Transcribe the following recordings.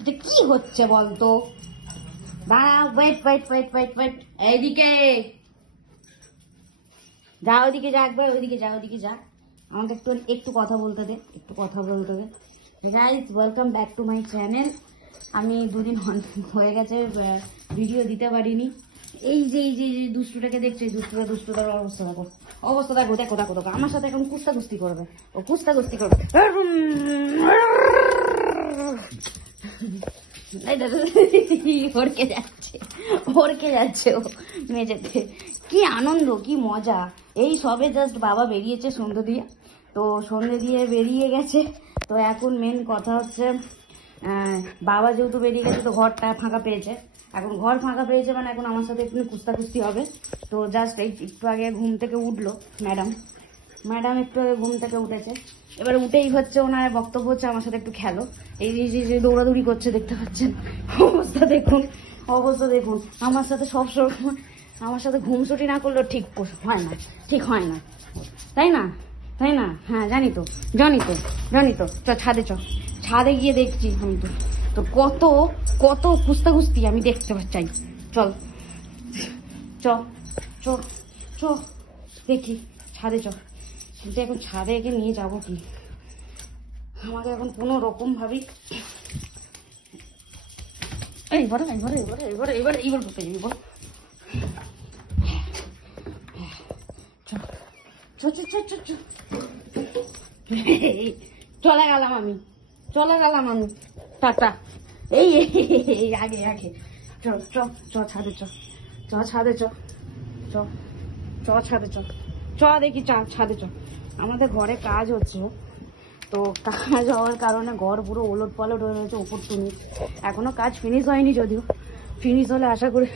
এটা কি হচ্ছে বলতো? Wait wait wait wait wait, এইদিকে যা, ওইদিকে যা, একবার ওইদিকে যা, ওইদিকে যা, আমাকে একটু কথা বলতে দে, একটু কথা বলতে দে। Guys, welcome back to my channel. আমি দুদিন হয়ে গেছে ভিডিও দিতে পারিনি। এই যে দুষ্টুটাকে দেখছো, দুষ্টুটার অবস্থা দেখো, অবস্থা দেখো, দেখো দেখো দেখো, আমার সাথে এখন কুস্তি করবে, ও কুস্তি করবে। ওরকে যাচ্ছে ও মেঝেতে। কি আনন্দ, কি মজা। এই সবে জাস্ট বাবা বেরিয়েছে সন্ধ্যে দিয়ে, তো সন্ধ্যে দিয়ে বেরিয়ে গেছে। তো এখন মেন কথা হচ্ছে, বাবা যেহেতু বেরিয়ে গেছে তো ঘরটা ফাঁকা পেয়েছে। এখন ঘর ফাঁকা পেয়েছে মানে এখন আমার সাথে একটু কুস্তি হবে। তো জাস্ট এই একটু আগে ঘুম থেকে উঠলো ম্যাডাম একটু আগে ঘুম থেকে উঠেছে। এবার উঠেই হচ্ছে ওনার বক্তব্য হচ্ছে আমার সাথে একটু খেলো। এই যে দৌড়াদৌড়ি করছে দেখতে পাচ্ছেন, অবস্থা দেখুন, অবস্থা দেখুন। আমার সাথে সবসময় আমার সাথে ঘুমছুটি না করলেও ঠিক হয় না, তাই না? হ্যাঁ জানি তো। চ ছাদে গিয়ে দেখছি আমি তো কত কুস্তি আমি দেখতে চাই। চল চ দেখি ছাদে চ। কিন্তু এখন ছাদে একে নিয়ে যাবো কি? আমাকে এখন কোনো রকম ভাবি এইবার করতে যাবি বল। চলে গেলাম আমি টাটা। এই আগে চ ছাদে চ দেখি ছাদে চ। আমাদের ঘরে কাজ হচ্ছে, তো কাজ হওয়ার কারণে ঘর পুরো ওলট পালট হয়ে রয়েছে ওপর টুনি। এখনো কাজ ফিনিশ হয়নি, যদিও ফিনিশ হলে আশা করি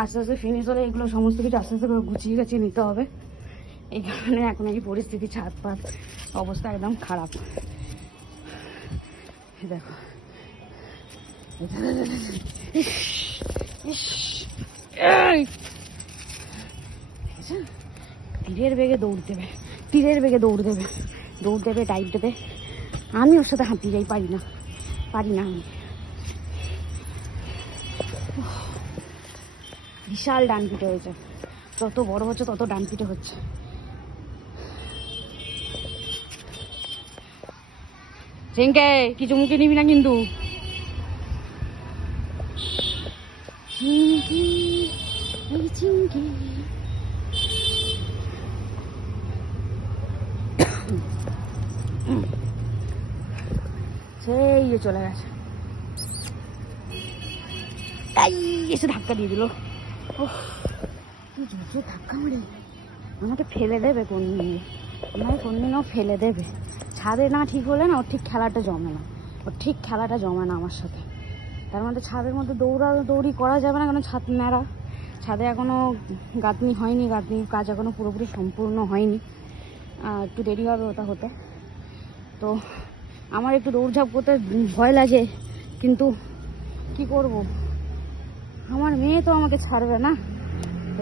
আস্তে আস্তে ফিনিশ হলে এগুলো সমস্ত কিছু আস্তে আস্তে করে গুছিয়ে নিতে হবে। এই কারণে এখন এই পরিস্থিতি, ছাদ পাত অবস্থা একদম খারাপ। দেখো তীরের বেগে দৌড় দেবে টাইপ দেবে। আমি ওর সাথে হাঁপিয়ে যাই, পারি না আমি। বিশাল ডান পিটে হয়েছে, যত বড় হচ্ছে তত ডান পিটে হচ্ছে। চিঙ্কে কিছু মুখে নিবি না কিন্তু। চিঙ্কি সেই চলে গেছে, তাই এসে ধাক্কা দিয়ে দিল। ধাক্কা মারে আমাকে ফেলে দেবে কোনদিনও ফেলে দেবে। ছাদে না ঠিক হলে না ওর ঠিক খেলাটা জমে না আমার সাথে। তার মধ্যে ছাদের মধ্যে দৌড়ি করা যাবে না, কারণ ছাদ ন্যাড়া, ছাদে এখনো গাঁথনি হয়নি, গাঁথনির কাজ এখনো পুরোপুরি সম্পূর্ণ হয়নি, একটু দেরি হবে ওটা হতে। তো আমার একটু দৌড়ঝাঁপ করতে ভয় লাগে, কিন্তু কি করব, আমার মেয়ে তো আমাকে ছাড়বে না।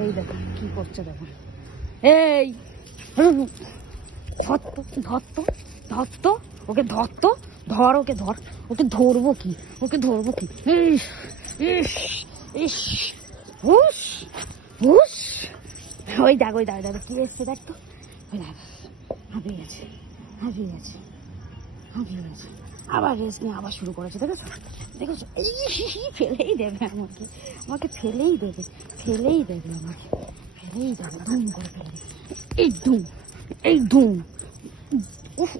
এই দেখো কি করছে, দেখো এই ধরতো ওকে ধরবো কি হুস। ওই দেখ কি এসছে দেখ তো, হাঁপিয়ে গেছে আবার রেস্ট নিয়ে আবার শুরু করেছে। দেখেছো এই ফেলেই দেবে আমাকে ফেলেই দেবে ধুম করে ফেলে দেবে। এই ধুম উফ।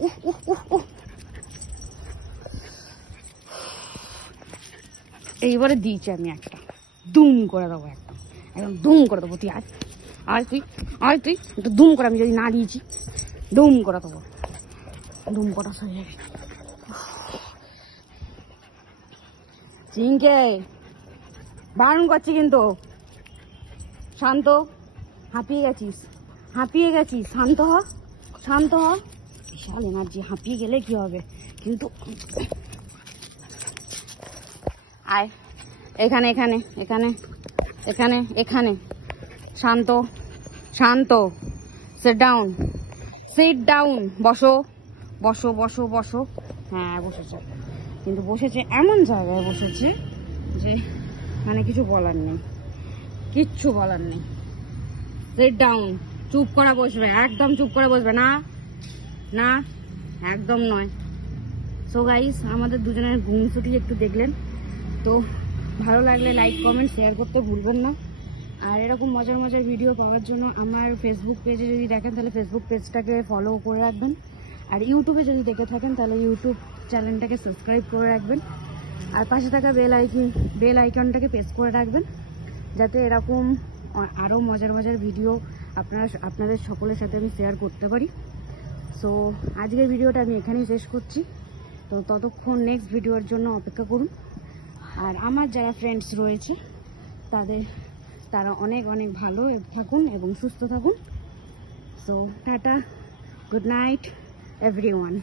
এইবারে দিয়েছি আমি একটা দুম করে দেবো, একদম দুম করে দেবো। তুই আয় তুই একটু দুম করে, আমি যদি না দিয়েছি দুম করে দেবো, দুম করা হয়ে যাবে। চিনকে বারণ করছি কিন্তু, শান্ত, হাঁপিয়ে গেছিস, শান্ত হ। বিশাল এনার্জি, হাঁপিয়ে গেলে কি হবে কিন্তু। আয় এখানে শান্ত সিট ডাউন বসো। হ্যাঁ বসেছ, কিন্তু বসেছে এমন জায়গায় বসেছে যে মানে কিছু বলার নেই, কিচ্ছু বলার নেই। সিট ডাউন, চুপ করে বসবে, একদম চুপ করে বসবে না, না একদম নয়। সো গাইস, আমাদের দুজনের ঘুমছুটি একটু দেখলেন, তো ভালো লাগলে লাইক কমেন্ট শেয়ার করতে ভুলবেন না। আর এরকম মজার মজার ভিডিও পাওয়ার জন্য আমার ফেসবুক পেজে যদি দেখেন তাহলে ফেসবুক পেজটাকে ফলো করে রাখবেন, আর ইউটিউবে যদি দেখে থাকেন তাহলে ইউটিউব চ্যানেলটাকে সাবস্ক্রাইব করে রাখবেন, আর পাশে থাকা বেল আইকনটাকে প্রেস করে রাখবেন, যাতে এরকম আরও মজার মজার ভিডিও আপনাদের সকলের সাথে আমি শেয়ার করতে পারি। সো আজকের ভিডিওটা আমি এখানেই শেষ করছি, তো ততক্ষণ নেক্সট ভিডিওর জন্য অপেক্ষা করুন। আর আমার যারা ফ্রেন্ডস রয়েছে তারা অনেক অনেক ভালো থাকুন এবং সুস্থ থাকুন। So tata, good night everyone.